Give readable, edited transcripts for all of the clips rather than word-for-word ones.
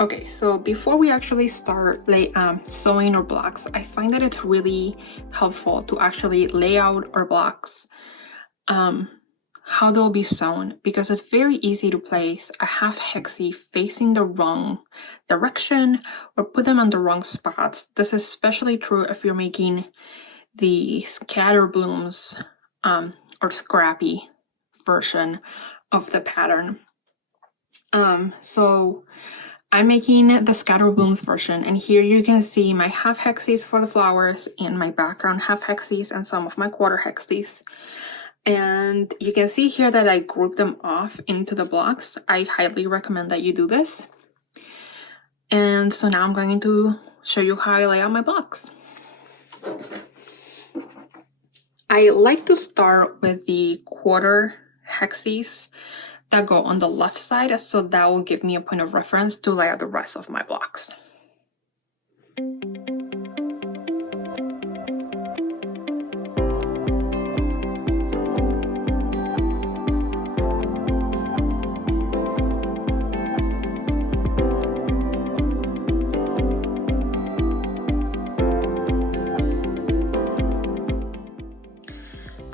Okay, so before we actually start sewing our blocks, I find that it's really helpful to actually lay out our blocks, how they'll be sewn, because it's very easy to place a half hexie facing the wrong direction or put them on the wrong spots. This is especially true if you're making the scatter blooms or scrappy version of the pattern. So I'm making the scatter blooms version, and here you can see my half hexies for the flowers and my background half hexies and some of my quarter hexies. And you can see here that I group them off into the blocks. I highly recommend that you do this. And so now I'm going to show you how I lay out my blocks. I like to start with the quarter hexies that go on the left side, so that will give me a point of reference to lay out the rest of my blocks.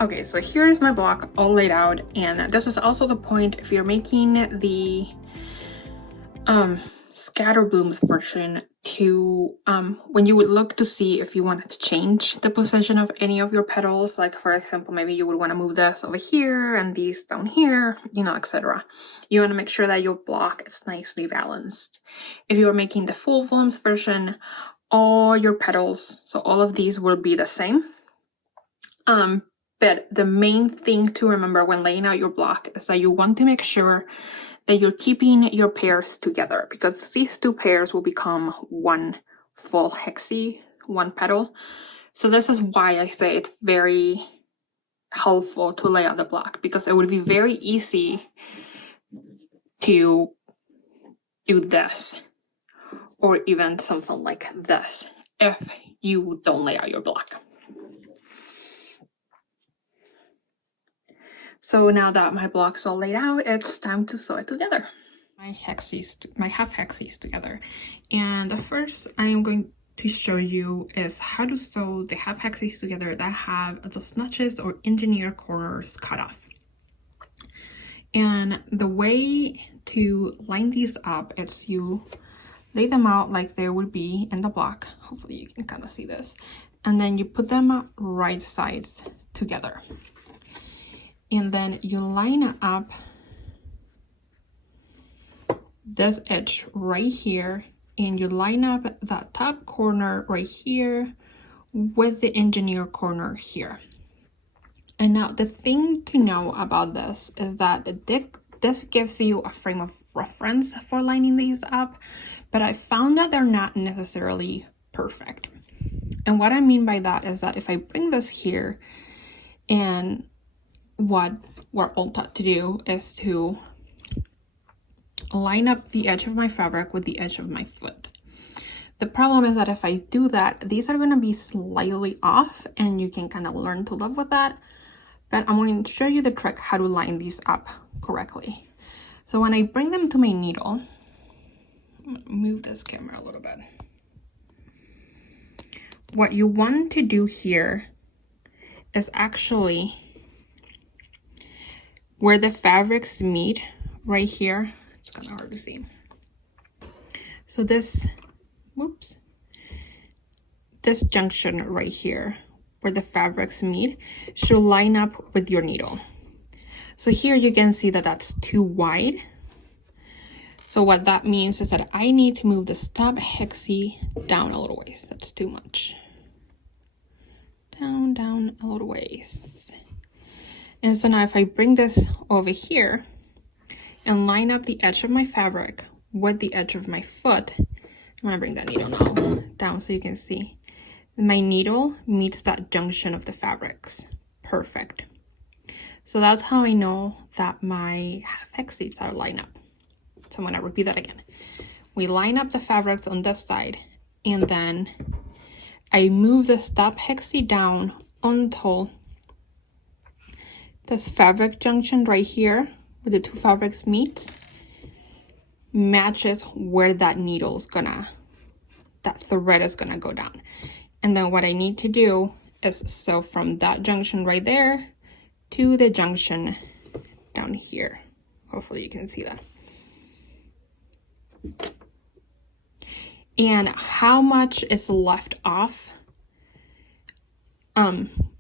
Okay, so here's my block all laid out, and this is also the point if you're making the scatter blooms version to when you would look to see if you wanted to change the position of any of your petals, like for example, maybe you would want to move this over here and these down here, you know, etc. You want to make sure that your block is nicely balanced. If you're making the full blooms version, all your petals, so all of these will be the same. But the main thing to remember when laying out your block is that you want to make sure that you're keeping your pairs together, because these two pairs will become one full hexie, one petal. So this is why I say it's very helpful to lay out the block, because it would be very easy to do this or even something like this if you don't lay out your block. So now that my block's all laid out, it's time to sew it together. My half hexies together. And the first I'm going to show you is how to sew the half hexies together that have those notches or engineer corners cut off. And the way to line these up is you lay them out like they would be in the block. Hopefully you can kind of see this. And then you put them right sides together. And then you line up this edge right here, and you line up that top corner right here with the engineer corner here. And now the thing to know about this is that this gives you a frame of reference for lining these up, but I found that they're not necessarily perfect. And what I mean by that is that if I bring this here, and what we're all taught to do is to line up the edge of my fabric with the edge of my foot. The problem is that if I do that, these are going to be slightly off, and you can kind of learn to live with that. But I'm going to show you the trick how to line these up correctly. So when I bring them to my needle, I'm going to move this camera a little bit. What you want to do here is actually where the fabrics meet right here. It's kind of hard to see. So this junction right here where the fabrics meet should line up with your needle. So here you can see that that's too wide. So what that means is that I need to move the stop hexie down a little ways. That's too much. Down a little ways. And so now if I bring this over here and line up the edge of my fabric with the edge of my foot, I'm gonna bring that needle now down so you can see. My needle meets that junction of the fabrics. Perfect. So that's how I know that my half hexies are lined up. So I'm gonna repeat that again. We line up the fabrics on this side, and then I move the stop hexie down until this fabric junction right here where the two fabrics meet, matches where that thread is gonna go down. And then what I need to do is sew from that junction right there to the junction down here. Hopefully you can see that. And how much is left off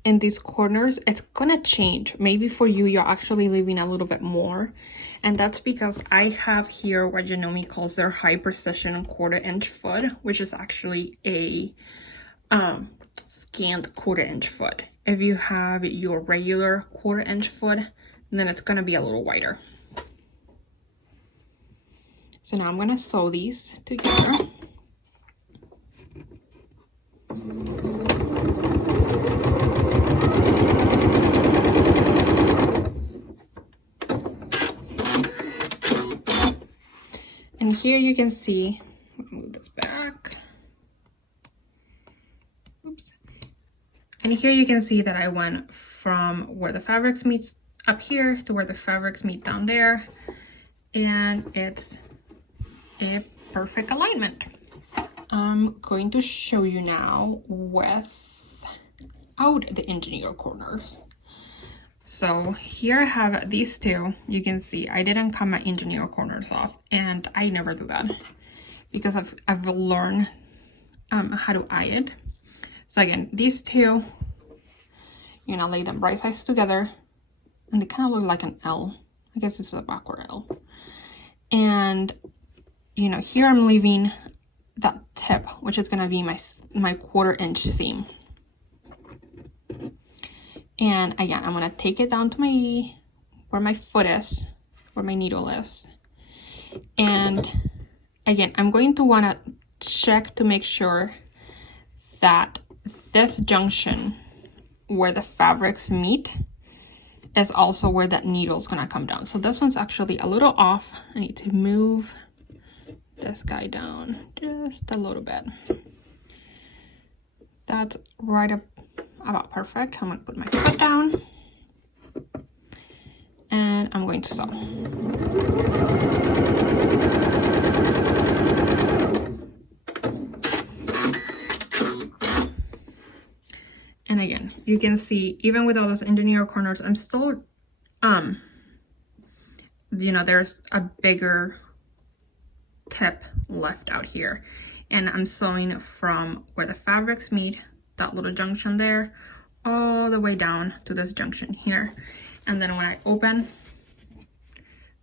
in these corners, it's gonna change. Maybe for you, you're actually leaving a little bit more, and that's because I have here what Janome calls their high precision 1/4 inch foot, which is actually a scant 1/4 inch foot. If you have your regular 1/4 inch foot, then it's gonna be a little wider. So now I'm gonna sew these together. And here you can see, move this back. Oops. And here you can see that I went from where the fabrics meet up here to where the fabrics meet down there. And it's a perfect alignment. I'm going to show you now without the engineer corners. So here I have these two. You can see I didn't cut my engineer corners off, and I never do that because I've learned how to eye it. So again, these two, you're gonna lay them right sides together, and they kind of look like an L. I guess this is a backward L. And you know, here I'm leaving that tip, which is gonna be my 1/4 inch seam. And again, I'm gonna take it down to where my foot is, where my needle is. And again, I'm going to wanna check to make sure that this junction where the fabrics meet is also where that needle is gonna come down. So this one's actually a little off. I need to move this guy down just a little bit. That's right up about perfect. I'm gonna put my foot down and I'm going to sew. And again, you can see even with all those engineer corners, I'm still you know, there's a bigger tip left out here, and I'm sewing from where the fabrics meet, that little junction there, all the way down to this junction here. And then when I open,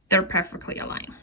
they're perfectly aligned.